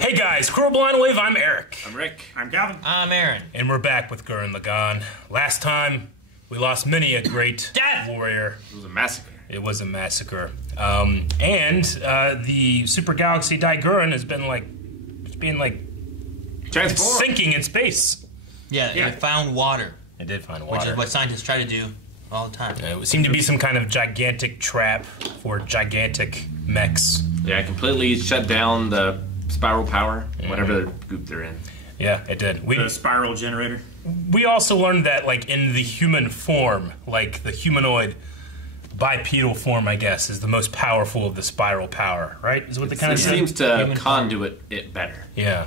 Hey guys, Cruel Blind Wave, I'm Eric. I'm Rick. I'm Calvin. I'm Aaron. And we're back with Gurren Lagann. Last time, we lost many a great warrior. It was a massacre. It was a massacre. The Super Galaxy Gurren has been sinking in space. Yeah, it found water. It did find water. Which is what scientists try to do all the time. It seemed to be some kind of gigantic trap for gigantic mechs. Yeah, it completely shut down the spiral power, whatever goop they're in. Yeah, it did. The spiral generator. We also learned that, like, in the human form, like the humanoid bipedal form, I guess, is the most powerful of the spiral power, right? Is what they kind of said? It seems to conduit it better. Yeah.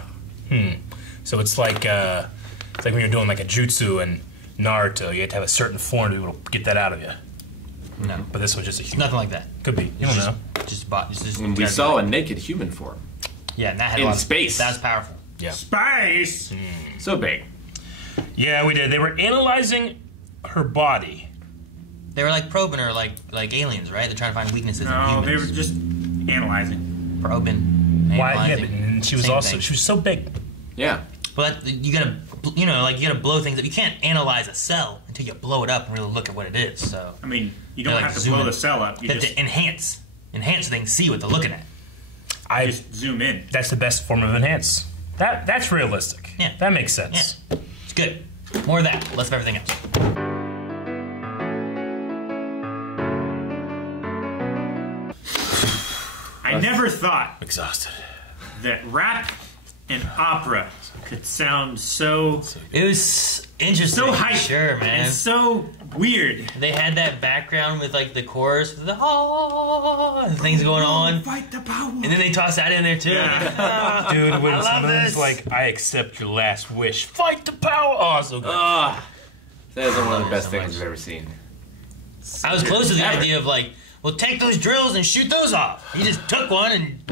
So it's like when you're doing like a jutsu in Naruto, you have to have a certain form to be able to get that out of you. No. But this was just a human. Nothing like that. Could be. You don't know. Just when we saw a naked human form. Yeah, and that had in a lot space. That was powerful. Yeah. Space! So big. Yeah, we did. They were analyzing her body. They were like probing her like aliens, right? They're trying to find weaknesses in No, humans. they were just analyzing. Probing. Why? Yeah, Analyzing. but she was she was so big. Yeah. But you gotta blow things up. You can't analyze a cell until you blow it up and really look at what it is. So I mean, you don't have to blow the cell up. You just to enhance so they can see what they're looking at. just zoom in. That's the best form of enhance. That's realistic. Yeah. That makes sense. Yeah. It's good. More of that, less of everything else. I never thought Exhausted. that rap and opera could sound so It was interesting. hype, Sure, man. and so weird. They had that background with like the chorus, with the and things going on, Fight the power. and then they toss that in there too. Yeah. Dude, when I love someone's this. like, I accept your last wish. Fight the power. Oh, so good. That is one of the best so things much. I've ever seen. I was close to the Ever. idea of like, well, take those drills and shoot those off. He just took one and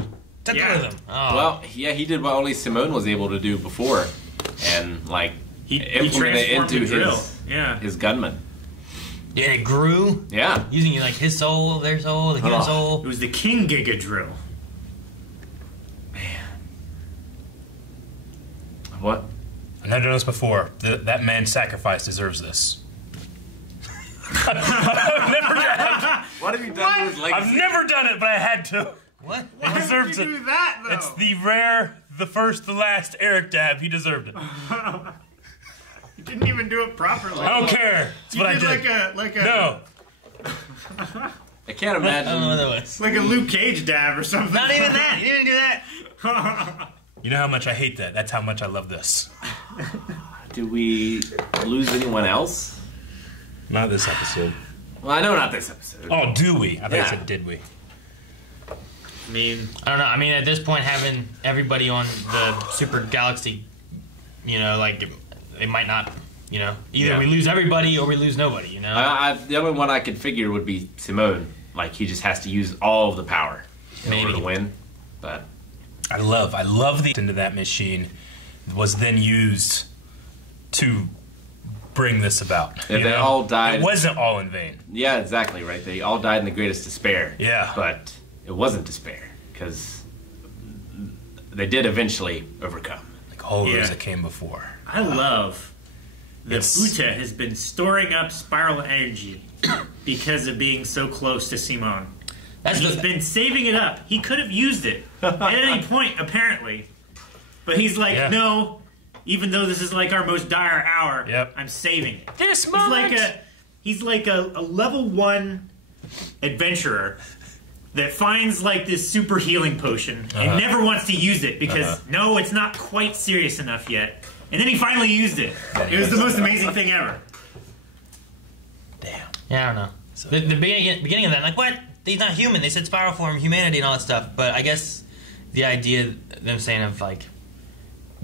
took Yeah. one of them. Oh. Well, yeah, he did what only Simone was able to do before, and like He implemented it transformed into the drill. his gunman. yeah, it grew Yeah. using like his soul, their soul, the human Oh. It soul. was the King Giga drill. What? I've never done this before. That man's sacrifice deserves this. I've never done it. What have you done with his legacy? I've never done it, but I had to. What? Why deserves would you it. do that, though? It's the rare, the first, the last Eric dab. He deserved it. You didn't even do it properly. I don't care. That's You what I did did. like a No. I can't I don't know what imagine. that was. like a Luke Cage dab or something. Not even that. He didn't do that. You know how much I hate that. That's how much I love this. Do we lose anyone else? Not this episode. Well, I know not this episode. Oh, do we? I thought Yeah. I said did we. I mean, I don't know. I mean, at this point, having everybody on the Super Galaxy, like it might not. Either Yeah. we lose everybody or we lose nobody. The only one I could figure would be Simone. Like he just has to use all of the power in order to win. But I love the into that machine was then used to bring this about. Yeah, you they know? all died. It wasn't all in vain. yeah, exactly right. They all died in the greatest despair. Yeah. But it wasn't despair because they did eventually overcome. Like horrors Yeah. that came before. I love that It's- Buta has been storing up spiral energy because of being so close to Simone. He's been saving it up. He could have used it at any point, apparently. But he's like, Yeah. no, even though this is like our most dire hour, Yep. I'm saving it. This He's like a level 1 adventurer that finds like this super healing potion and never wants to use it because no, it's not quite serious enough yet. And then he finally used it. It was the most amazing thing ever. Damn. Yeah, I don't know. The beginning of that, like, what? He's not human. They said spiral form, humanity, and all that stuff. But I guess the idea, them saying of like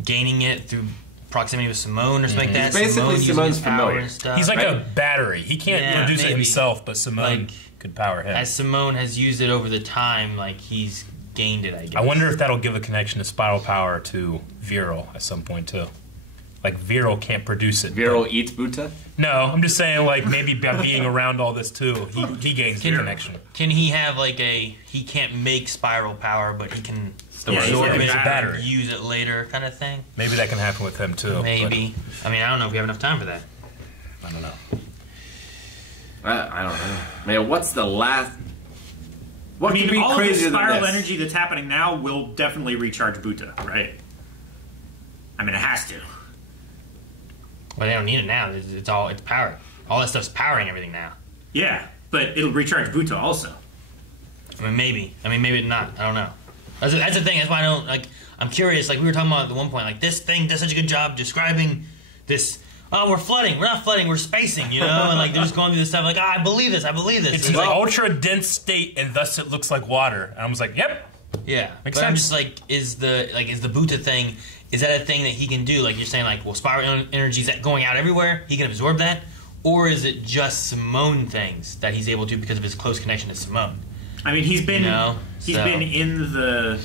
gaining it through proximity with Simone or something like that. Basically, Simone using Simone's his power familiar. and stuff. He's like Right. a battery. He can't Yeah, produce it maybe. himself, but Simone Like, could power him. as Simone has used it over the time, like he's gained it. I guess. I wonder if that'll give a connection to spiral power to Viral at some point too. Like Viral can't produce it. Viral eats Buta? No, I'm just saying like maybe by being around all this too, he gains the connection. Can he have like he can't make spiral power, but he can Storage. absorb like a it, battery. use it later, kind of thing. Maybe that can happen with him too. Maybe. I mean, I don't know if we have enough time for that. But I don't know. I don't know. Man, what's the last... What I mean, could be all of the crazier than spiral this? energy that's happening now will definitely recharge Buta, right? I mean, it has to. Well, they don't need it now. It's powered. All that stuff's powering everything now. Yeah, but it'll recharge Buta also. I mean, maybe. Maybe not. I don't know. That's the thing. That's why I don't, like, I'm curious. Like, we were talking about at one point, like, this thing does such a good job describing this. Oh, we're flooding. We're not flooding. We're spacing, you know? And, like, they're just going through this stuff like, I believe this. I believe this. It's an ultra dense state, and thus it looks like water. And I was like, yep. Yeah. Makes but I'm sense. just like, is the Buta thing, is that a thing that he can do? Like, you're saying, like, well, spiral energy is going out everywhere. He can absorb that. Or is it just Simone things that he's able to because of his close connection to Simone? I mean, he's been So- been in the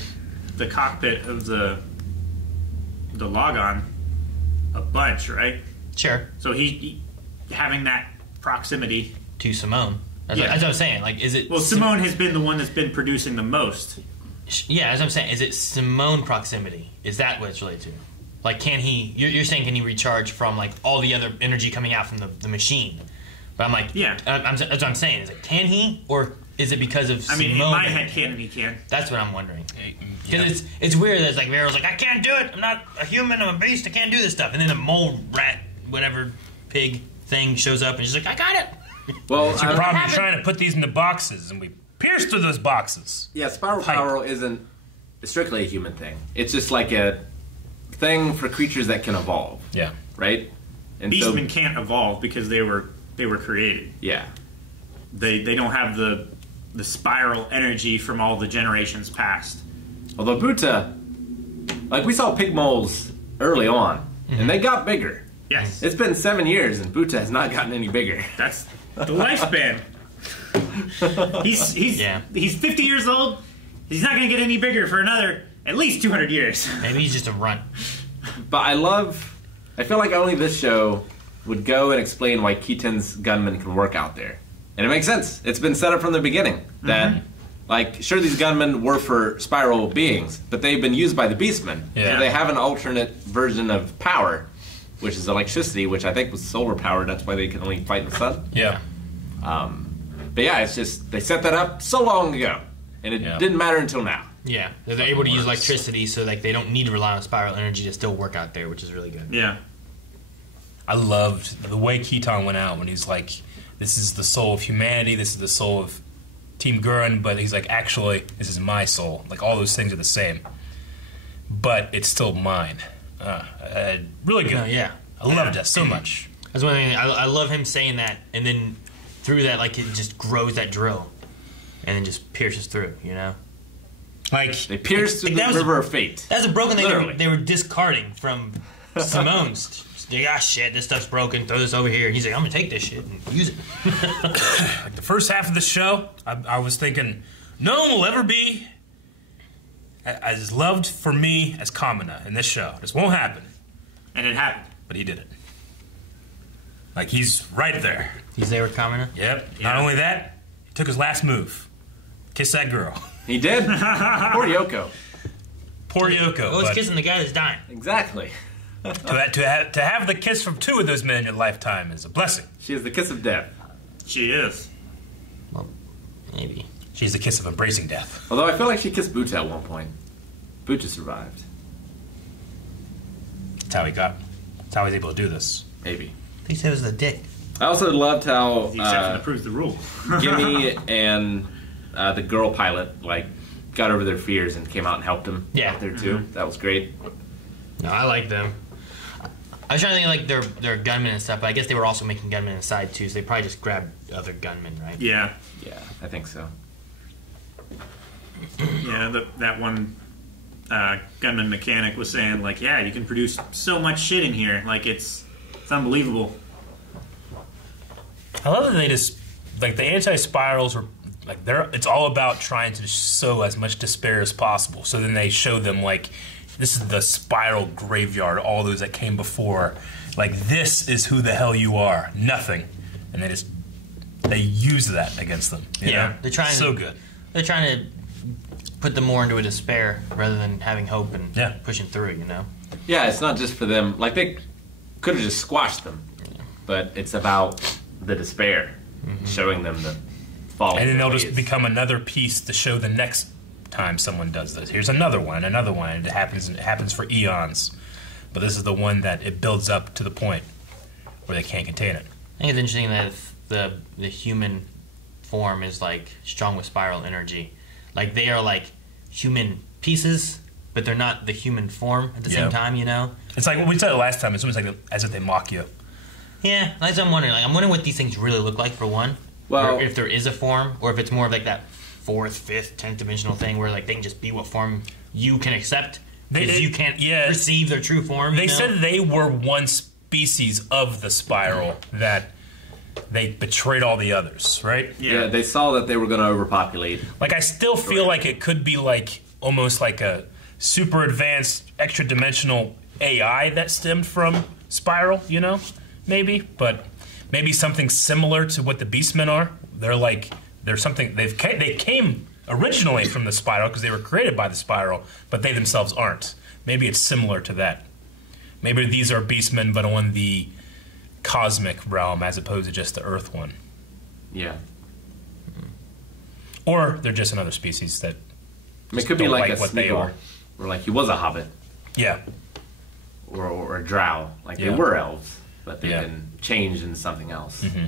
cockpit of the Lagann a bunch, right? Sure. So he having that proximity. To Simone. That's Yeah. what I'm saying. Like, is it... Well, Simone has been the one that's been producing the most. Yeah, that's what I'm saying. Is it Simone proximity? Is that what it's related to? Like, can he... You're saying can he recharge from, like, all the other energy coming out from the machine? But I'm like... Yeah. That's what I'm saying. Is it, can he? Or is it because of I mean, in Simone? my head, he can. That's what I'm wondering. Yeah. Because it's weird that it's like, Vero's like, I can't do it. I'm not a human. I'm a beast. I can't do this stuff. And then the mole rat, whatever, pig thing shows up and she's like, I got it. Well, It's your problem. You're trying to put these into boxes, and we pierce through those boxes. yeah, spiral Pipe. power isn't strictly a human thing. It's just like a thing for creatures that can evolve, Yeah. right? And Beastmen can't evolve because they were created. yeah. They don't have the spiral energy from all the generations past. Although Buta, like we saw pig moles early on, and they got bigger. Yes, It's been 7 years, and Buta has not gotten any bigger. that's the lifespan. He's 50 years old. He's not going to get any bigger for another at least 200 years. Maybe he's just a runt. But I feel like only this show would go and explain why Keaton's gunmen can work out there. And it makes sense. It's been set up from the beginning that, like, sure, these gunmen were for spiral beings, but they've been used by the Beastmen. Yeah. So they have an alternate version of power, which is electricity, which I think was solar powered. That's why they can only fight in the sun. Yeah. But yeah, it's just, they set that up so long ago, and it Yeah. didn't matter until now. Yeah. They're able to use electricity so like they don't need to rely on spiral energy to still work out there, which is really good. Yeah. I loved the way Keaton went out when he's like, this is the soul of humanity, this is the soul of Team Gurren, but he's like, actually, this is my soul. Like, all those things are the same. But it's still mine. Really good. No, yeah. I loved that so much. That's one thing. I love him saying that, and then through that, like, it just grows that drill, and then just pierces through, you know? Like, They pierced through that the was- river of fate. That's a broken thing Literally. they were discarding from Simone's. Like, ah, shit, this stuff's broken. Throw this over here. And he's like, I'm gonna take this shit and use it. like the first half of the show, I was thinking, no one will ever be as loved for me as Kamina in this show. This won't happen. And it happened. But he did it. Like, he's right there. He's there with Kamina. Yep. Yeah. Not only that, he took his last move. Kiss that girl. He did. Poor Yoko. Poor Yoko. Oh, he's but kissing the guy that's dying. Exactly. to have the kiss from two of those men in your lifetime is a blessing. She is the kiss of death. She is. Well, maybe. She's the kiss of embracing death. Although I feel like she kissed Buta at one point. Buta survived. That's how he got. That's how he's able to do this. Maybe. I think he said it was the dick. I also loved how The exception that proves the rule. Gimme and the girl pilot like got over their fears and came out and helped him Yeah. out there too. That was great. No, I like them. I was trying to think like they're gunmen and stuff, but I guess they were also making gunmen inside too, so they probably just grabbed other gunmen, right? Yeah. Yeah, I think so. Yeah, that one gunman mechanic was saying, like, yeah, you can produce so much shit in here. Like, it's unbelievable. I love that they just like the anti-spirals are like it's all about trying to sow as much despair as possible. So then they show them like this is the spiral graveyard, all those that came before. Like, this is who the hell you are. Nothing. And they use that against them. you Yeah, know? they're trying so to- good. They're trying to put them more into a despair rather than having hope and Yeah. pushing through. You know. Yeah, it's not just for them. Like, they could have just squashed them, but it's about the despair, showing them the fall. And then they'll just become another piece to show the next time someone does this. Here's another one, and it happens for eons. But this is the one that it builds up to the point where they can't contain it. I think it's interesting that the human form is like strong with spiral energy. Like they are like human pieces, but they're not the human form at the same time, you know? It's like what we said last time. It's almost like as if they mock you. Yeah, that's what I'm wondering. Like, I'm wondering what these things really look like, for one. Well- or if there is a form, or if it's more of like that 4th, 5th, 10th dimensional thing where like they can just be what form you can accept because you can't perceive their true form. They said they were one species of the spiral that they betrayed all the others, right? Yeah, they saw that they were going to overpopulate. Like, I still feel like it could be like almost like a super advanced, extra dimensional AI that stemmed from Spiral, you know? Maybe, but maybe something similar to what the Beastmen are. They're something they came originally from the Spiral because they were created by the Spiral, but they themselves aren't. Maybe it's similar to that. Maybe these are Beastmen, but on the cosmic realm as opposed to just the Earth one. Yeah. Or they're just another species that I mean, it could be don't like like a what they Smeagol, are. or like he was a hobbit, Yeah. or a drow. Like they Yeah. were elves, but they've Yeah. been changed into something else. Mm-hmm.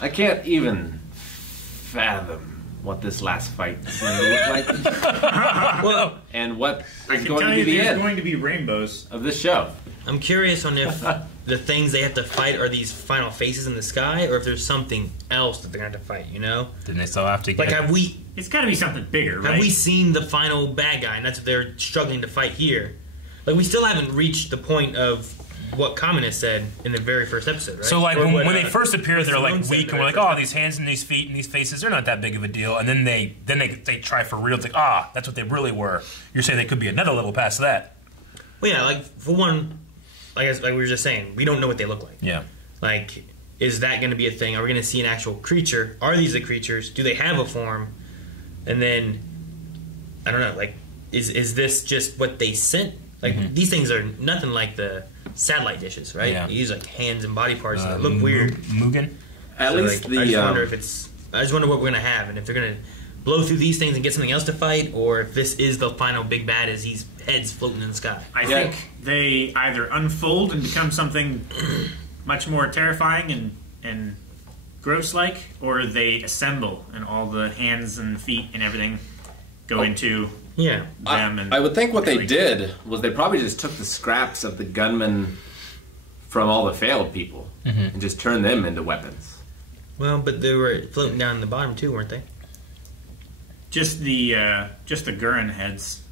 I can't even fathom what this last fight is going to look like, Well, and what I is can going tell to be you the there's end going to be rainbows. of this show. I'm curious on if the things they have to fight are these final faces in the sky, or if there's something else that they're going to have to fight, you know? Then they still have to get... Like, have we It's got to be something bigger, right? have we seen the final bad guy, and that's what they're struggling to fight here? Like, we still haven't reached the point of what Communist said in the very first episode, right? So, like, Or when, what, when they first appear, they're, Stallone like, said weak, in and the we're like, very oh, first these hands and these feet and these faces, they're not that big of a deal. And then they try for real. It's like, that's what they really were. You're saying they could be another level past that. Well, yeah, like, for one, like we were just saying, we don't know what they look like. Yeah. Like, is that going to be a thing? Are we going to see an actual creature? Are these the creatures? Do they have a form? And then, I don't know, like, is this just what they sent? Like, these things are nothing like the satellite dishes, right? Yeah. These like hands and body parts that look weird. Mugen? At So, least like, I just wonder if I just wonder what we're going to have, and if they're going to blow through these things and get something else to fight, or if this is the final big bad as these heads floating in the sky. I think they either unfold and become something much more terrifying and gross-like, or they assemble and all the hands and feet and everything go into Yeah. them. And I would think what they did was they probably just took the scraps of the gunmen from all the failed people and just turned them into weapons. Well, but they were floating down in the bottom too, weren't they? just the Gurren heads.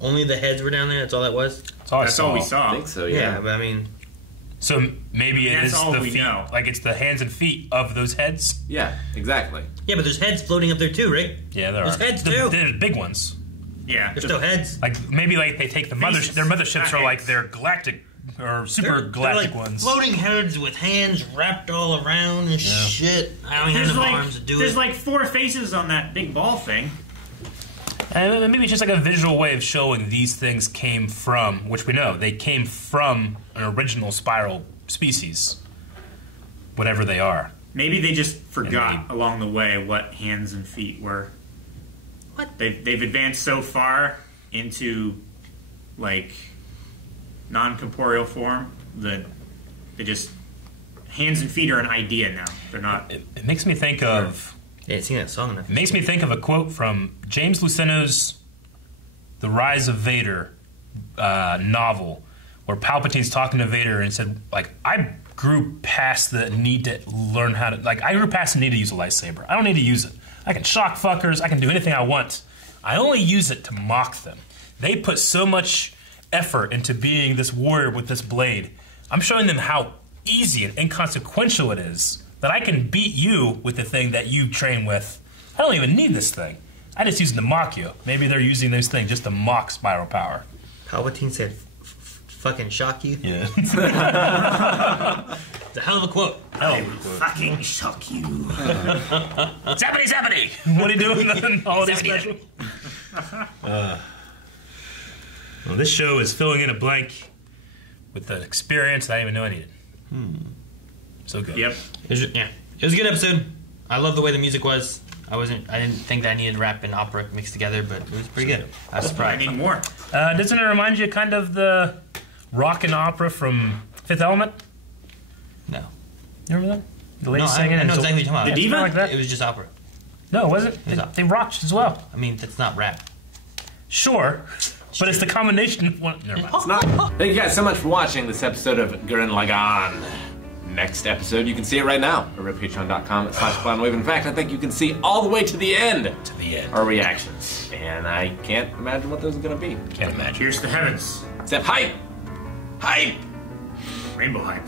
Only the heads were down there. That's all that was. That's all we saw. I think so, Yeah, yeah. but I mean, So maybe it That's is all the we feet. know. Like, it's the hands and feet of those heads. Yeah, exactly. yeah, but there's heads floating up there too, right? Yeah, there There's are. heads, too. There's big ones. Yeah, There's just- still heads. Like, maybe like they take their motherships are like heads. their galactic or super galactic they're like ones. floating heads with hands wrapped all around and shit. I don't even have There's enough like arms to do there's it. like 4 faces on that big ball thing. And maybe it's just like a visual way of showing these things came from, which we know, they came from an original spiral species. Whatever they are. Maybe they just forgot And along the way what hands and feet were. What? They've advanced so far into like non-corporeal form that they just hands and feet are an idea now. They're not. It makes me think of Yeah, I've seen that song enough. It makes me think of a quote from James Luceno's The Rise of Vader novel, where Palpatine's talking to Vader and said, like, I grew past the need to learn how to, like, I grew past the need to use a lightsaber. I don't need to use it. I can shock fuckers. I can do anything I want. I only use it to mock them. They put so much effort into being this warrior with this blade. I'm showing them how easy and inconsequential it is that I can beat you with the thing that you train with. I don't even need this thing. I just use it to mock you. Maybe they're using this thing just to mock spiral power. Palpatine said, "Fucking shock you." Yeah. It's a hell of a quote. I will fucking shock you. Zappity zappity! What are you doing in the holiday special? Well, this show is filling in a blank with an experience I didn't even know I needed. So good. Yep. It was a good episode. I love the way the music was. I didn't think that I needed rap and opera mixed togetger, but it was pretty good. I was I surprised. need more. Doesn't it remind you kind of the rock and opera from Fifth Element? No. You remember that? The lady No, singing. I know exactly what you're talking The about. diva? Like that? It was just opera. No, was it? was opera. They rocked as well. I mean, that's not rap. Sure, but it's the combination of one. Never mind. It's not. Thank you guys so much for watching this episode of Gurren Lagann. Next episode, you can see it right now over at patreon.com/clownwave. In fact, I think you can see all the way to the end To the end. our reactions. And I can't imagine what those are going to be. Can't imagine. Here's the heavens. Except hype! Hype! Rainbow hype.